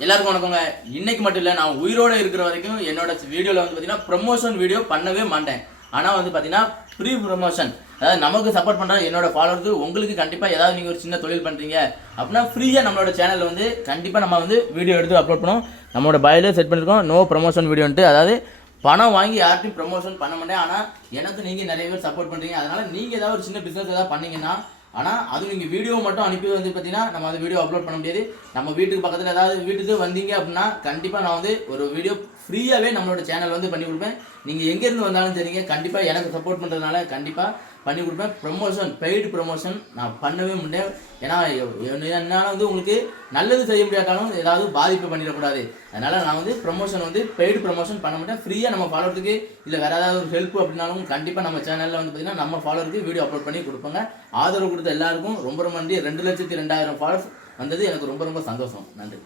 எல்லாருக்கும் வணக்கங்க. இன்னைக்கு மட்டும் இல்லை, நான் உயிரோடு இருக்கிற வரைக்கும் என்னோட வீடியோவில் வந்து பார்த்தீங்கன்னா ப்ரொமோஷன் வீடியோ பண்ணவே மாட்டேன். ஆனால் வந்து பார்த்தீங்கன்னா ஃப்ரீ ப்ரொமோஷன், அதாவது நமக்கு சப்போர்ட் பண்ணுற என்னோட ஃபாலோவருக்கு உங்களுக்கு கண்டிப்பாக ஏதாவது நீங்கள் ஒரு சின்ன தொழில் பண்ணுறீங்க அப்படின்னா ஃப்ரீயாக நம்மளோட சேனலில் வந்து கண்டிப்பாக நம்ம வந்து வீடியோ எடுத்து அப்லோட் பண்ணுவோம். நம்மளோட பயோலே செட் பண்ணியிருக்கோம் நோ ப்ரொமோஷன் வீடியோன்ட்டு. அதாவது பணம் வாங்கி யார்ட்டையும் ப்ரொமோஷன் பண்ண மாட்டேன். ஆனால் எனக்கு நீங்கள் நிறைய பேர் சப்போர்ட் பண்ணுறீங்க. அதனால் நீங்கள் ஏதாவது ஒரு சின்ன பிஸ்னஸ் ஏதாவது பண்ணீங்கன்னா, ஆனால் அது நீங்கள் வீடியோ மட்டும் அனுப்பி வந்து பார்த்தீங்கன்னா நம்ம அந்த வீடியோ அப்லோட் பண்ண முடியாது. நம்ம வீட்டுக்கு பக்கத்தில் ஏதாவது வீட்டுக்கு வந்தீங்க அப்படின்னா கண்டிப்பாக நான் வந்து ஒரு வீடியோ ஃப்ரீயாகவே நம்மளோட சேனல் வந்து பண்ணி கொடுப்பேன். நீங்கள் எங்கேருந்து வந்தாலும் சரிங்க, கண்டிப்பாக எனக்கு சப்போர்ட் பண்ணுறதுனால கண்டிப்பாக பண்ணி கொடுப்பேன். ப்ரொமோஷன், பெய்டு ப்ரொமோஷன் நான் பண்ணவே முடியாது. ஏன்னா என்னால் வந்து உங்களுக்கு நல்லது செய்ய முடியாட்டாலும் ஏதாவது பாதிப்பு பண்ணிடக்கூடாது. அதனால் நான் வந்து ப்ரொமோஷன் வந்து பெய்டு ப்ரொமோஷன் பண்ண மாட்டேன். ஃப்ரீயாக நம்ம ஃபாலோவருக்கு இல்லை வேறு ஏதாவது ஒரு ஹெல்ப் அப்படின்னாலும் கண்டிப்பாக நம்ம சேனலில் வந்து பார்த்திங்கன்னா நம்ம ஃபாலோவருக்கு வீடியோ அப்லோட் பண்ணி கொடுப்போங்க. ஆதரவு கொடுத்த எல்லாருக்கும் ரொம்ப ரொம்ப நன்றி. 2,02,000 ஃபாலோவர்ஸ் வந்தது எனக்கு ரொம்ப ரொம்ப சந்தோஷம். நன்றி.